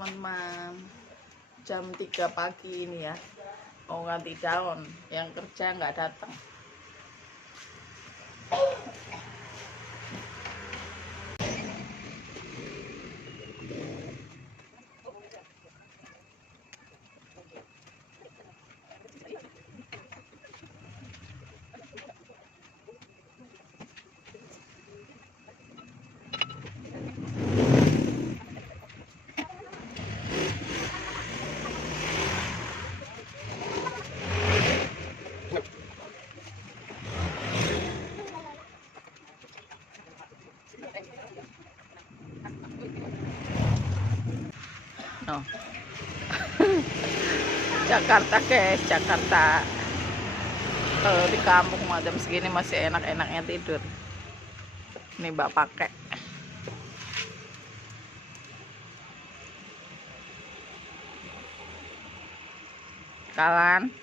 teman-teman, jam 3 pagi ini ya, mau ganti daun, yang kerja nggak datang. No. Jakarta guys, Jakarta. Kalau di kampung jam segini masih enak-enaknya tidur. Ini mbak pakai. Kalan.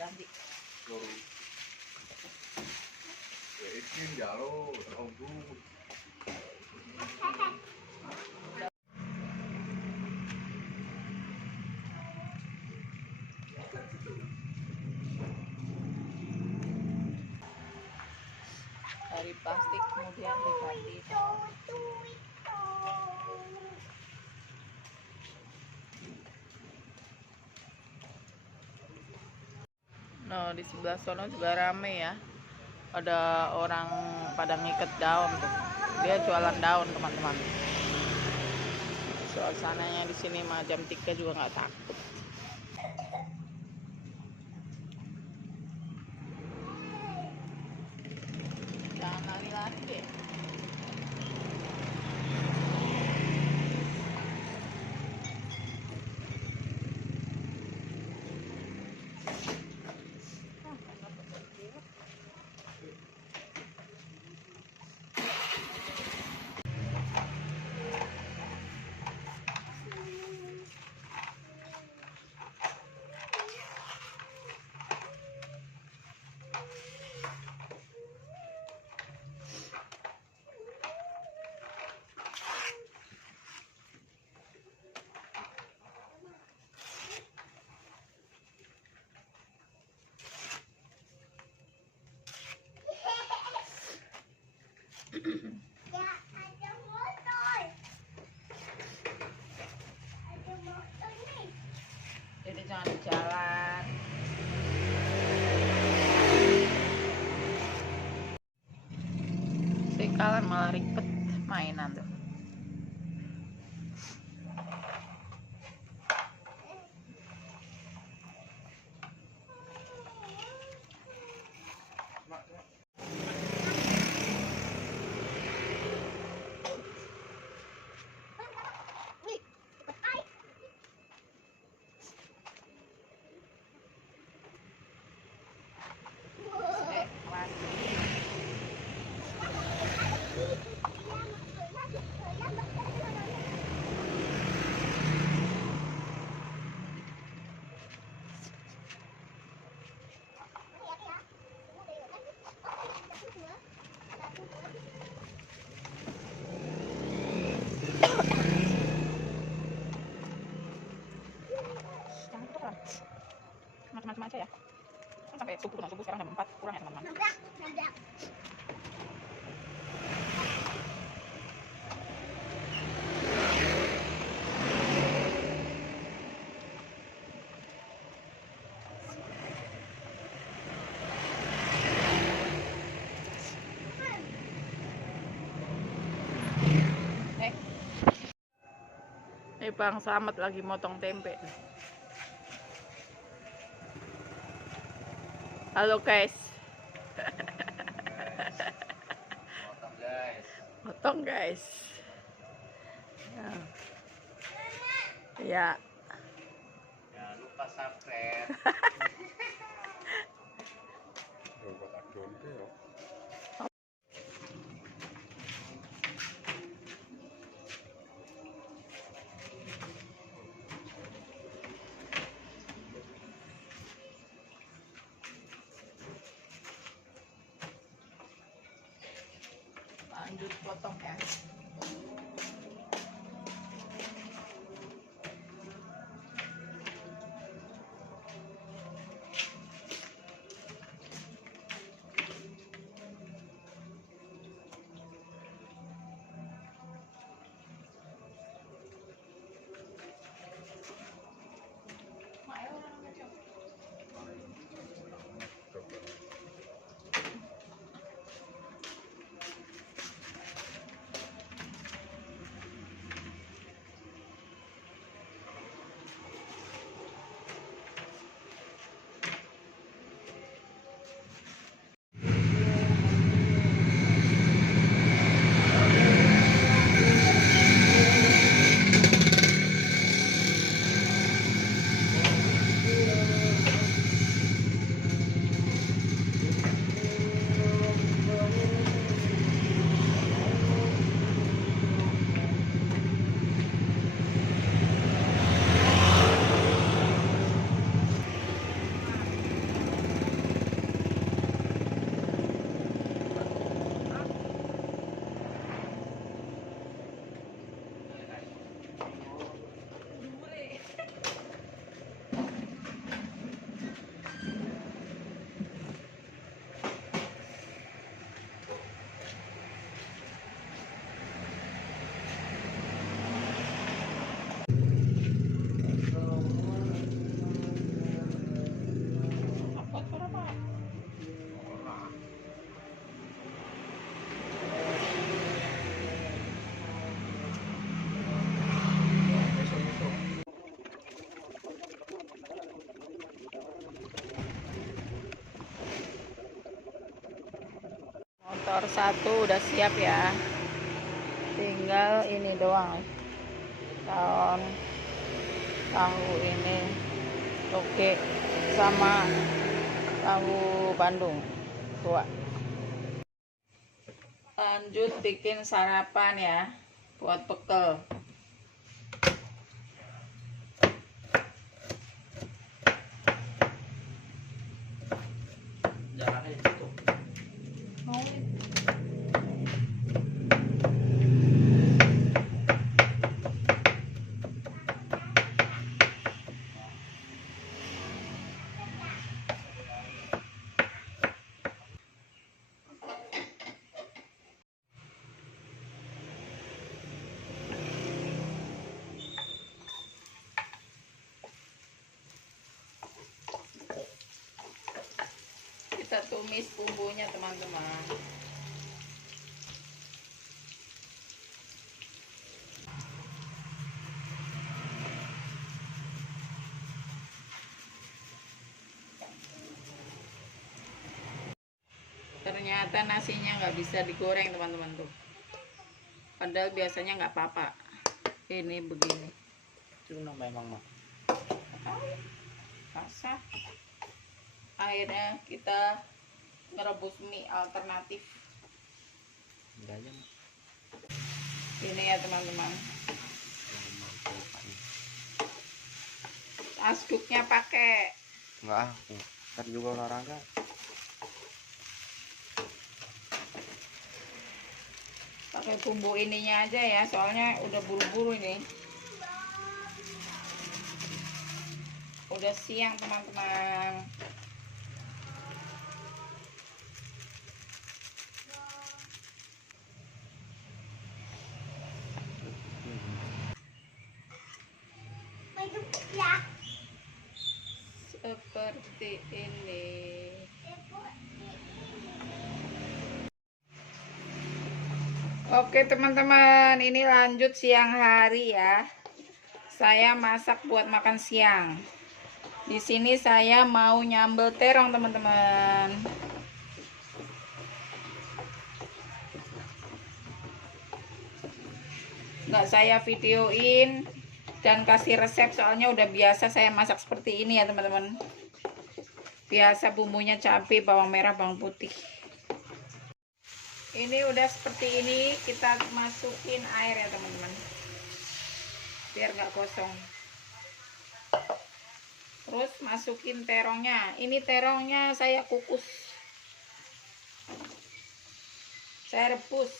Ganti. Dari plastik kemudian diganti. Nah, di sebelah sana juga rame ya. Ada orang pada ngiket daun tuh. Dia jualan daun, teman-teman. Suasananya di sini mah jam 3 juga nggak takut. Jangan lari-lari deh. Jadi jangan di jalan. Si Kalan malah ribet mainan tuh. Macam-macam aja ya. Kan sampai subuh sekarang jam 4 kurang ya teman-teman. Ini Bang Slamet lagi motong tempe. Halo guys. Motong guys. Ya. Jangan lupa subscribe. Lanjut potong ya. Motor satu udah siap ya, tinggal ini doang, tahu ini oke, sama tahu Bandung tua. Lanjut bikin sarapan ya buat bekal. Jalannya cukup. Kita tumis bumbunya teman-teman. Ternyata nasinya nggak bisa digoreng teman-teman tuh, padahal biasanya nggak apa-apa, ini begini Cuma memang mah. basah. Akhirnya kita ngerebus mie alternatif Enggaknya mah. ini ya teman-teman. Asduknya pakai Enggak, kan juga olahraga. bumbu ininya aja ya, soalnya udah buru-buru ini, udah siang teman-teman. Seperti ini. Oke teman-teman, ini lanjut siang hari ya. Saya masak buat makan siang. Di sini saya mau nyambel terong teman-teman. Nggak saya videoin dan kasih resep, soalnya udah biasa saya masak seperti ini ya teman-teman. Biasa bumbunya cabai, bawang merah, bawang putih. Ini udah seperti ini, kita masukin air ya teman-teman, biar nggak kosong. Terus masukin terongnya. Ini terongnya saya kukus, saya rebus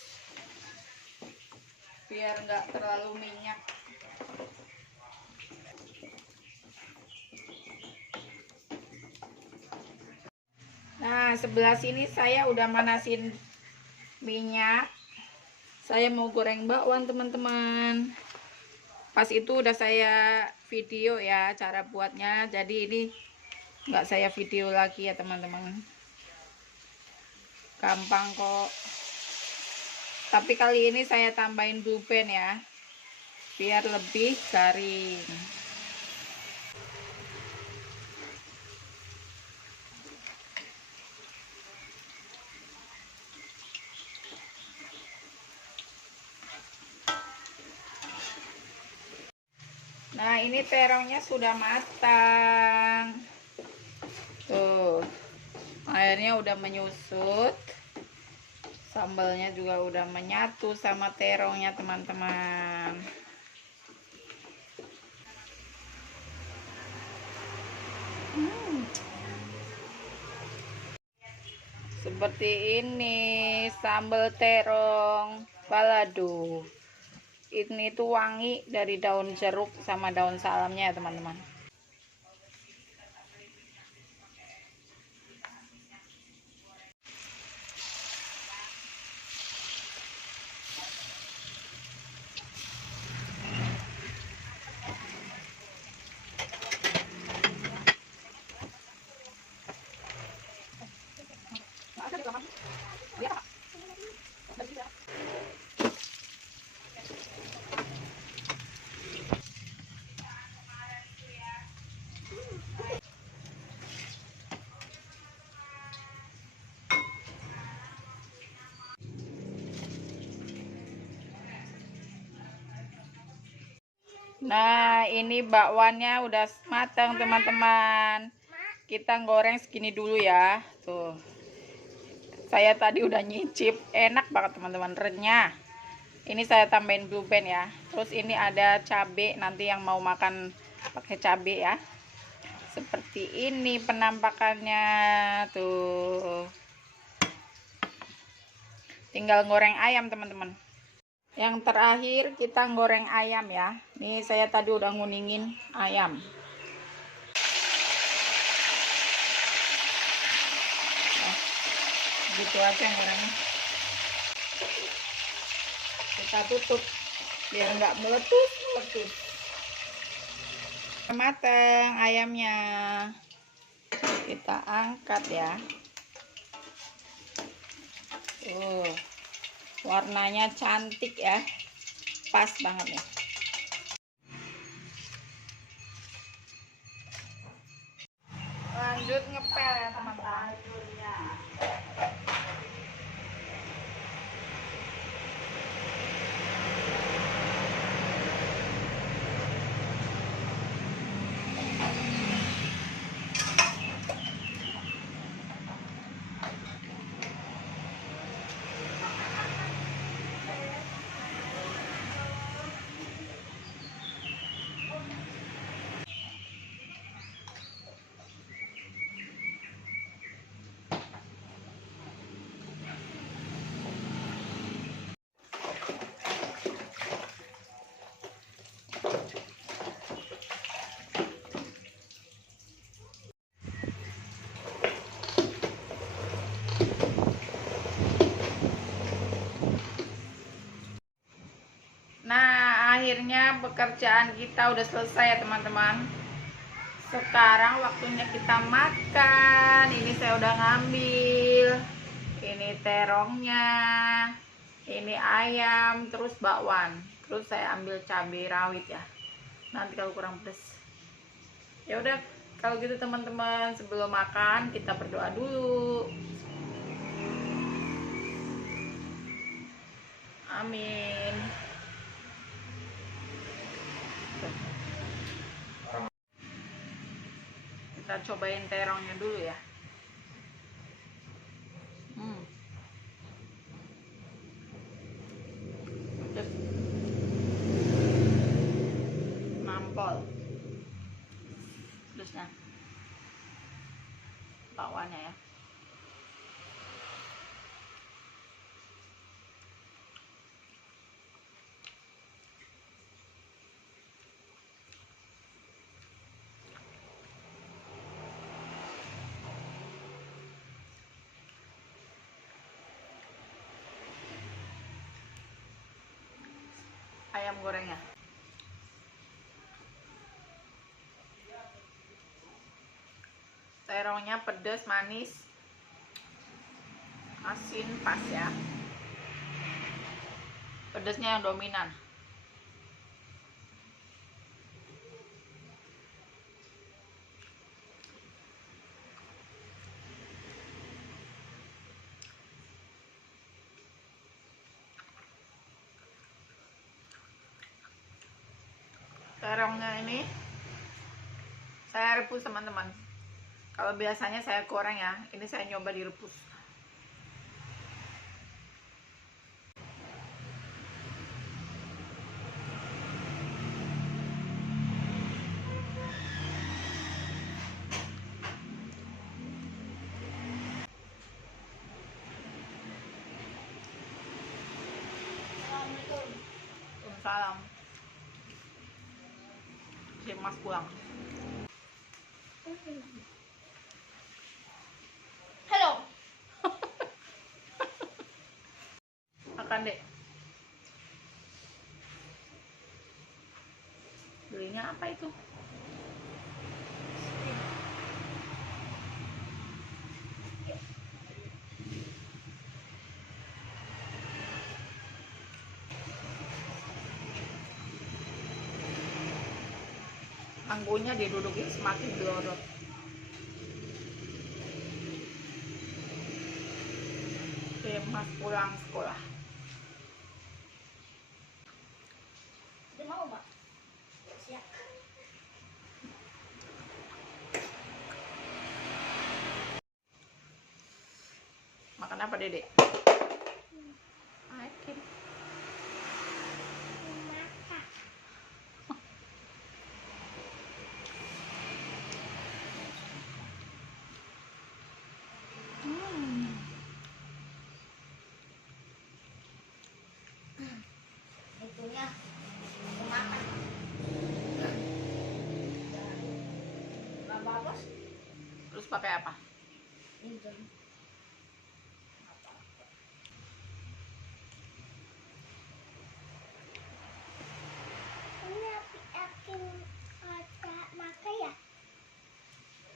biar nggak terlalu minyak. Nah, sebelah sini saya udah manasin minyak. Saya mau goreng bakwan teman-teman. Pas itu udah saya video ya cara buatnya, jadi ini nggak saya video lagi ya teman-teman. Gampang kok. Tapi kali ini saya tambahin blue band ya, biar lebih garing. Nah, ini terongnya sudah matang. Tuh, airnya udah menyusut. Sambalnya juga udah menyatu sama terongnya teman-teman. Seperti ini sambal terong balado. Ini tuh wangi dari daun jeruk sama daun salamnya ya teman-teman. Nah, ini bakwannya udah matang teman-teman. Kita goreng segini dulu ya. Tuh. Saya tadi udah nyicip, enak banget teman-teman, renyah. Ini saya tambahin blue band ya. Terus ini ada cabai, nanti yang mau makan pakai cabai ya. Seperti ini penampakannya tuh. Tinggal goreng ayam teman-teman. Yang terakhir kita goreng ayam ya. Nih saya tadi udah nguningin ayam. Nah, gitu aja gorengnya. Kita tutup biar nggak meletus. Matang ayamnya. Kita angkat ya. Warnanya cantik ya, pas banget ya. Lanjut ngepel ya teman-teman. Nah, akhirnya pekerjaan kita udah selesai ya teman-teman. Sekarang waktunya kita makan. Ini saya udah ngambil. Ini terongnya. Ini ayam, terus bakwan. Terus saya ambil cabai rawit ya. Nanti kalau kurang pedas. Ya udah, kalau gitu teman-teman, sebelum makan kita berdoa dulu. Amin. Kita Kita cobain terongnya dulu ya. Terus nampol. Terusnya bawahnya ya. Ayam gorengnya. Terongnya pedas, manis, asin, pas ya. Pedasnya yang dominan. Terongnya ini saya rebus teman-teman. Kalau biasanya saya goreng ya, ini saya nyoba direbus. Salam. Si Mas pulang. Halo. Makan deh. Belinya apa itu? Anggunya didudukin semakin gelorot. Si Mas pulang sekolah. Udah mau, Mbak? Siap. Makan apa, Dedek? Oke. Itunya makan. Nggak bagus. Terus pakai apa? Itu. Ini akan ada makan ya?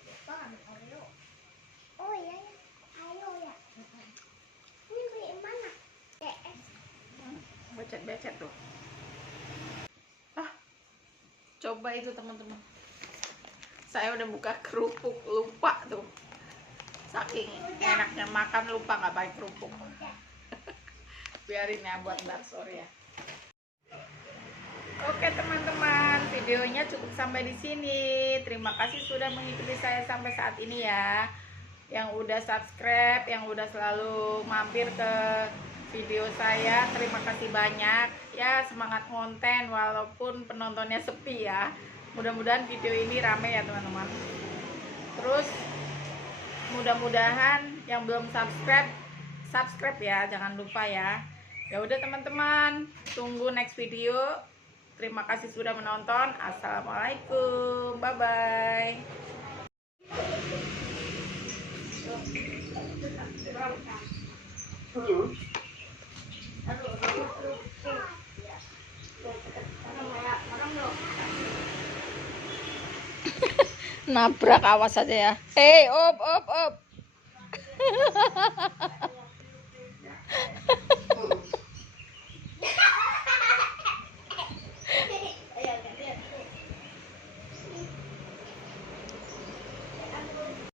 Bukan, Oreo. Oh iya ya, ayo ya. Ini beli mana? TS. Becet-becet tuh. Coba itu teman-teman. Saya udah buka kerupuk, lupa tuh. Saking enaknya makan lupa nggak pakai kerupuk. Biarin ya buat ntar sore ya. Oke teman-teman, videonya cukup sampai di sini. Terima kasih sudah mengikuti saya sampai saat ini ya. Yang udah subscribe, yang udah selalu mampir ke video saya, terima kasih banyak ya. Semangat konten walaupun penontonnya sepi ya. Mudah-mudahan video ini rame ya teman-teman. Terus mudah-mudahan yang belum subscribe ya, jangan lupa ya. Ya udah teman-teman, tunggu next video. Terima kasih sudah menonton. Assalamualaikum, bye bye. Nabrak, awas aja ya. Hei, op.